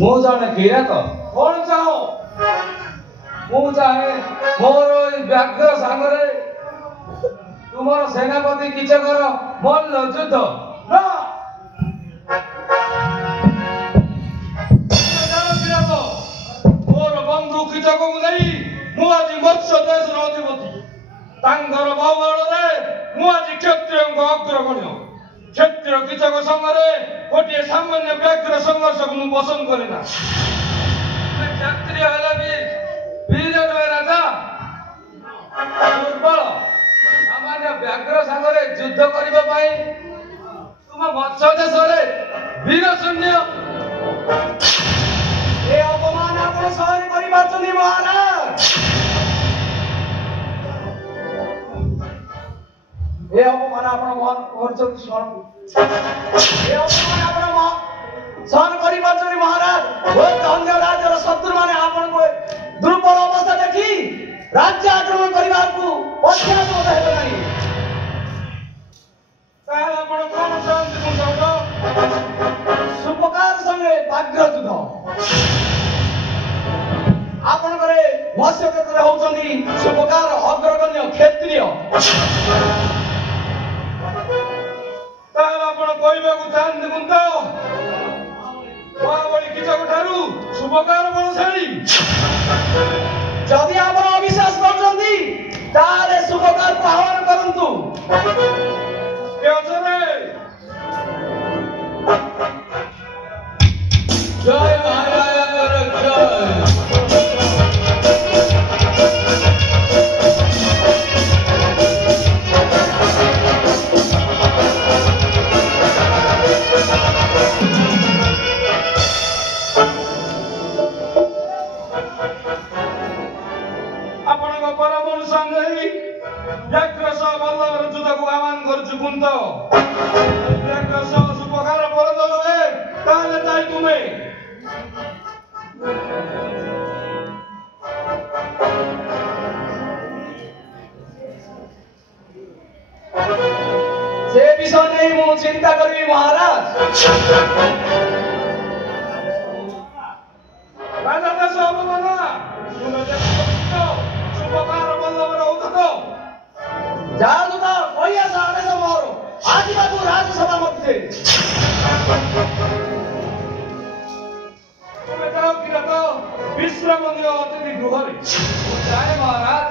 ମୁଁ ଜଣେ କିରାତ। କଣ ଚାହ? ମୁଁ ଚାହେଁ ମୋର ଏଇ ବ୍ୟାଘ୍ର ସାଙ୍ଗରେ ତୁମର ସେନାପତି କିଚକର ମଲ୍ଲ ଯୁଦ୍ଧ। ନା କିରାତ, ମୋର ବନ୍ଧୁ କିଚକକୁ ନେଇ ମୁଁ ଆଜି ମତ୍ସ୍ୟ ଦେଶର ଅଧିପତି। ତାଙ୍କର ବାହୁଆଳରେ ମୁଁ ଆଜି କ୍ଷତ୍ରିୟଙ୍କ ଅଗ୍ରଗଣ୍ୟ। କ୍ଷତ୍ରିୟ କିଚକ ସଙ୍ଗରେ ଗୋଟିଏ ସାମାନ୍ୟ ବ୍ୟାଘ୍ର ସଂଘର୍ଷକୁ ମୁଁ ପସନ୍ଦ କରେ ନା। କ୍ଷତ୍ରିୟ ହେଲେ ବି ବୀର ନୁହେଁ ରାଜା, ଦୁର୍ବଳ। ସାମାନ୍ୟ ବ୍ୟାଘ୍ର ସାଙ୍ଗରେ ଯୁଦ୍ଧ କରିବା ପାଇଁ ତୁମ ମତ୍ସ୍ୟ ଦେଶରେ ବୀର ଶୂନ୍ୟ। ଏ ଅପମାନ ଆପଣ ସହନ କରିପାରୁଛନ୍ତି ମହାରାଜ? ଏ ଅପମାନ ଆପଣ କରୁଛନ୍ତି ସହନ କରିପାରୁଛନ୍ତି ମହାରାଜ? ଅନ୍ୟ ରାଜ୍ୟର ଶତ୍ରୁ ମାନେ ଆପଣଙ୍କୁ ଦୁର୍ବଳ ଅବସ୍ଥା ଦେଖି ରାଜ୍ୟ ଆକ୍ରମଣ କରିବାକୁ ପଶ୍ଚାତ ହେବେ ନାହିଁ। ତାହେଲେ ଆପଣ କଣ ଚାହାନ୍ତି? ମୁଁ ସୁପକାର ସଙ୍ଗେ ବ୍ୟାଘ୍ର ଯୁଦ୍ଧ। ଆପଣଙ୍କର ମତ୍ସ୍ୟ କ୍ଷେତ୍ରରେ ହଉଛନ୍ତି ସୁପକାର ଅଗ୍ରଗଣ୍ୟ କ୍ଷତ୍ରିୟ। ତାହେଲେ ଆପଣ କହିବାକୁ ଚାହାନ୍ତି କୁନ୍ତ ମହାବଳୀ କିଚକ ଠାରୁ ସୁପକାର ବଳଶାଳୀ? ଯଦି ଆପଣ ଅବିଶ୍ୱାସ କରୁଛନ୍ତି ତାହେଲେ ସୁପକାରକୁ ଆହ୍ୱାନ କରନ୍ତୁ। ଜୟ ମହାରାଜାଙ୍କର ଜୟ। ଆପଣଙ୍କ ପରମହଂସ ନେଇ ବ୍ୟାଘ୍ର ସହ ବଲ୍ଲଭର ଯୁଦ୍ଧକୁ ଆହ୍ୱାନ କରୁଛୁ କୁନ୍ତ। ବ୍ୟାଘ୍ର ସହ ସୁପକାର ପରଦ ହୁଏ ତାହେଲେ ଯାଇ ତୁମେ ସେ ବିଷୟ ନେଇ ମୁଁ ଚିନ୍ତା କରିବି ମହାରାଜ। ରାଜା ଦେଶ ଅବମାନ ସୁପକାର ବଲ୍ଲଭର ଔଷଧ ଯାଆନ୍ତୁ ତ କହି ଆସ ଆଦେଶ ମୋର ଆସିବାକୁ ରାଜସଭା ମଧ୍ୟରେ। ତୁମେ ଯାଅ କିରାତ ବିଶ୍ରାମ ନିଅ ଅତିଥି ଗୃହରେ। ଜୟ ମହାରାଜ।